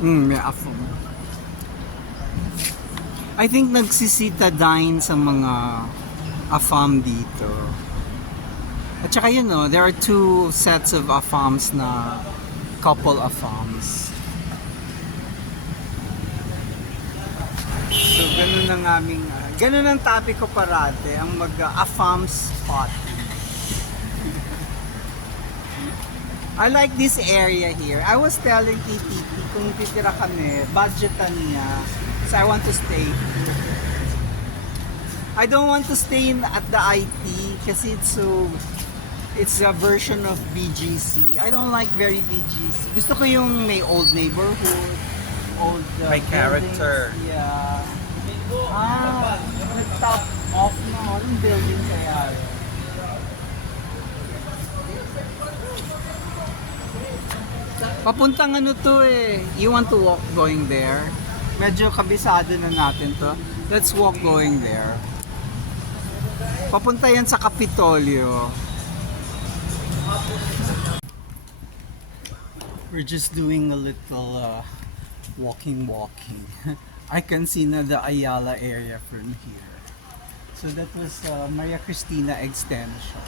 May afam. I think nagsisitadine sa mga afam dito. At saka there are two sets of afams na couple afams. So ganun ang topic ko parate, ang mag-afam spot. I like this area here. I was telling KTT kung titira kami, budgetan niya. So I want to stay here. I don't want to stay at the IT kasi it's a version of BGC. I don't like very BGC. Gusto ko yung may old neighborhood, old May character. buildings. Yeah. Nag-top off na. Anong building kaya? Papuntang ano to eh. You want to walk going there? Medyo kabisado na natin to. Let's walk going there. Papunta yan sa Kapitolyo. We're just doing a little walking. I can see na the Ayala area from here. So that was Maria Cristina Extension.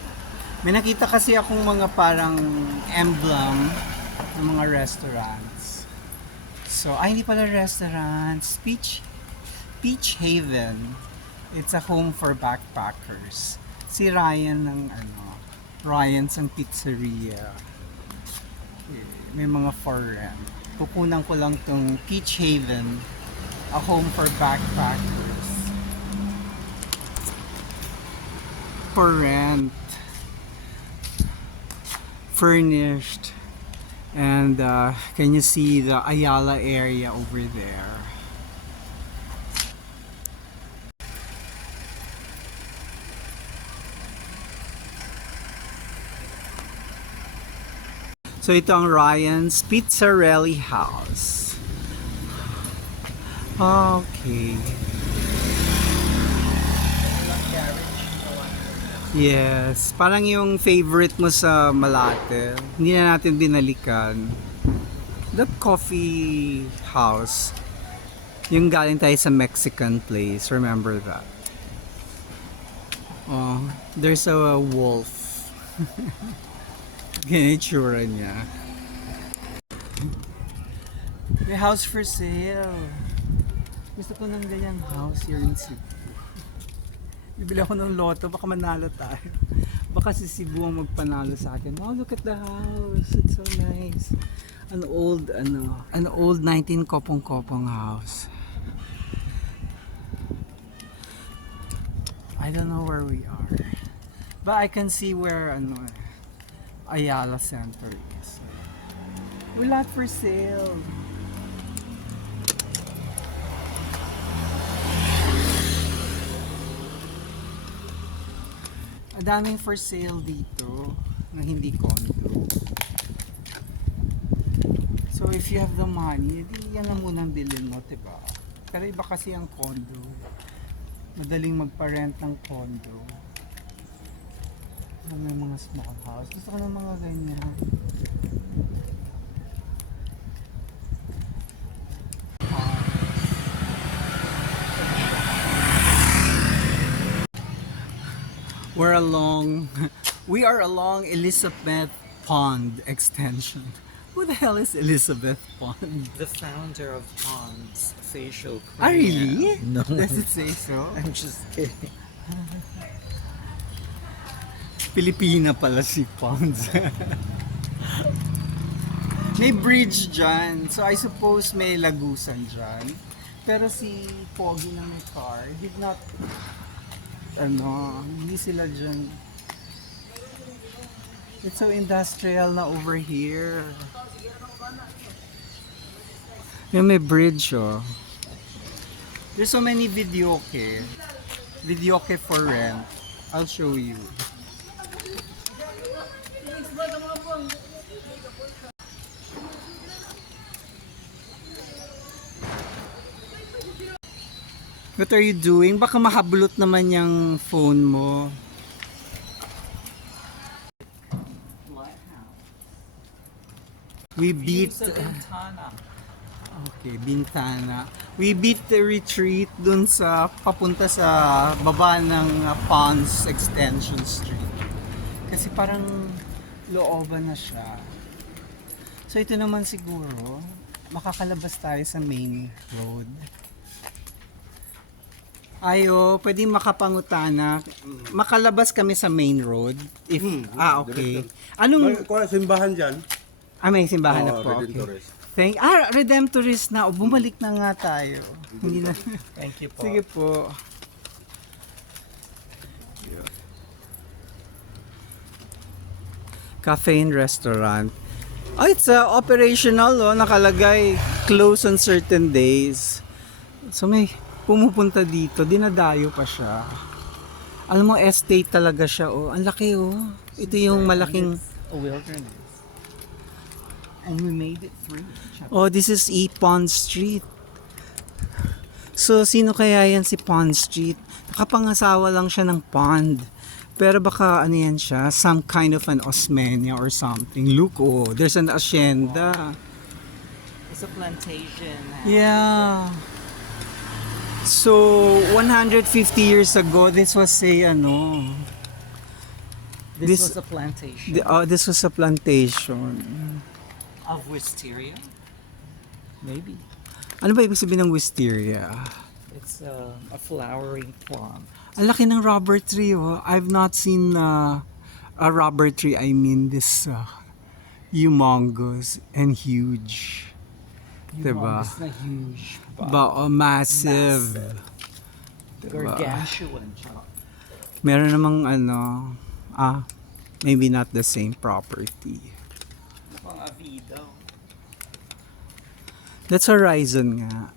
May nakita kasi akong mga parang emblem ng mga restaurants. So, hindi pala restaurants. Peach Haven. It's a home for backpackers. Si Ryan ng Ryan's ang pizzeria. May mga for rent. Kukunan ko lang tong Peach Haven, a home for backpackers. For rent. Furnished. And can you see the Ayala area over there? So ito ang Ryan's Pizzarelli House. Okay. Yes, parang yung favorite mo sa Malate. Hindi na natin binalikan. That coffee house, yung galing tayo sa Mexican place. Remember that? Oh, there's a wolf. Ganyan yung tsura niya. May house for sale. Gusto ko ng ganyang house here in Cebu. Bibili ako ng loto, baka manalo tayo. Baka si Cebu ang magpanalo sa akin. Oh, look at the house. It's so nice. An old 19 kopong-kopong house. I don't know where we are. But I can see where Ayala Center is. Wala for sale. Daming for sale dito na hindi condo. So if you have the money, yan ang munang bilhin mo, diba? Pero iba kasi ang condo. Madaling magpa-rent ng condo. May mga small house. Gusto ko ng mga ganyan. We are along Elizabeth Pond Extension. Who the hell is Elizabeth Pond? The founder of Pond's facial cream. Ah, really? No. Does it say so? I'm just kidding. Pilipina pala si Ponds. May bridge dyan. So I suppose may lagusan dyan. Pero si Pogi na may car did not hindi sila dyan. It's so industrial na over here. Yung may bridge, oh. There's so many videoke. Videoke for rent. I'll show you. What are you doing? Baka mahablot naman yung phone mo. We beat Okay, Bintana. We beat the retreat dun sa papunta sa baba ng Ponds Extension Street. Kasi parang looban na siya. So ito naman siguro, makakalabas tayo sa main road. Ayo, pwede makapangutana. Makalabas kami sa main road. If, okay. Anong, May simbahan dyan. may simbahan na Oo, po. Okay. Redemptorist. Redemptorist na. O, bumalik na nga tayo. Hindi na. Thank you po. Sige po. Cafe and restaurant. Oh, it's operational, oh. Nakalagay close on certain days. So may pumupunta dito, dinadayo pa siya. Alam mo, estate talaga siya, oh. Ang laki, oh. Ito yung malaking... A wilderness. And we made it through. Oh, this is Pond Street. So, sino kaya yan si Pond Street? Nakapangasawa lang siya ng Pond. Pero baka ano yan siya, some kind of an Osmania or something. Look, oh, there's an hacienda. It's a plantation. Yeah. So, 150 years ago, this was a, This This- was a plantation this was a plantation. of wisteria. Maybe. Ano ba ibig sabihin ng wisteria? It's a flowering plant. Ang laki ng rubber tree, oh. I've not seen a rubber tree. I mean, this humongous and huge. Diba? It's not huge. Massive. Diba? Gargantuan. Meron namang maybe not the same property. Pang Avido. That's Horizon nga.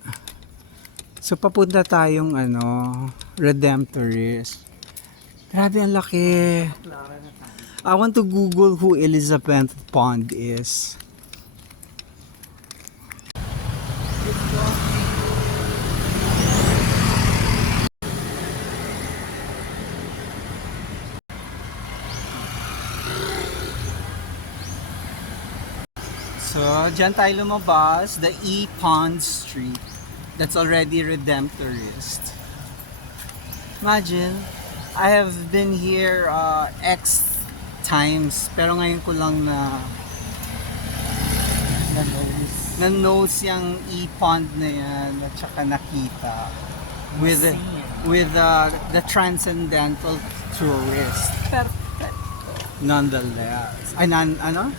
So papunta tayong Redemptorist. Grabe ang laki. I want to Google who Elizabeth Pond is. So, dyan tayo lumabas, the Pond Street. That's already Redemptorist. Imagine, I have been here X times, pero ngayon ko lang na-nose yung pond na yan at saka nakita with the transcendental tourist. Nonetheless. Ay, Nonetheless.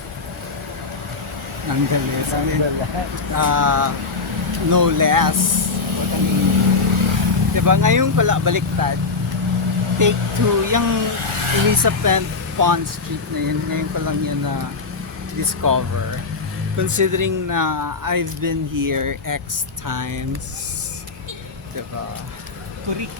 I mean, no less. Diba? Ngayon pala, baliktad. Take 2, yung Elizabeth Pond Street na yun, ngayon pa lang yan na discover. Considering na I've been here X times. Diba? Turik.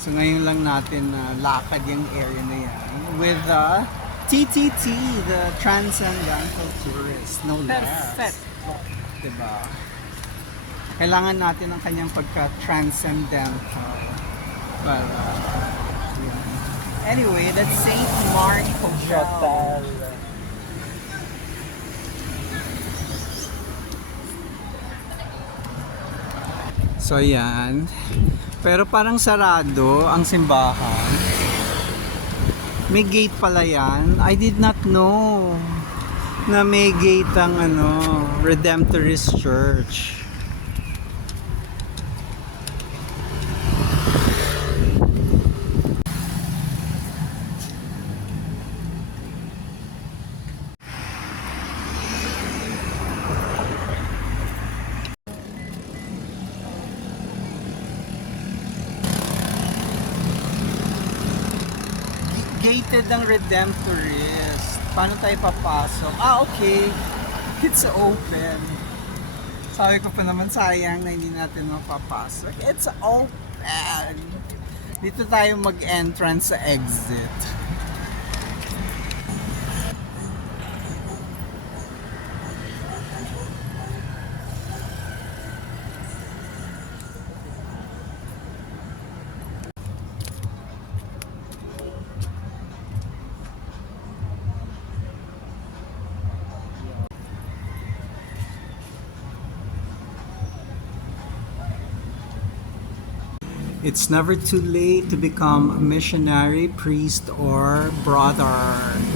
So ngayon lang natin na lakad yung area na yan with the TTT, the Transcendental Tourist, no less. Perfect. Diba? Kailangan natin ang kanyang pagka-transcendental. But, yeah. Anyway, that's St. Mark Hotel. So, yan. Pero parang sarado ang simbahan. May gate pala yan. I did not know na may gate ang Redemptorist Church. Gated ang Redemptorist. Paano tayo papasok? Okay. It's open. Sabi ko pa naman, sayang na hindi natin mapapasok. It's open. Dito tayo mag-entrance sa exit. It's never too late to become a missionary, priest, or brother.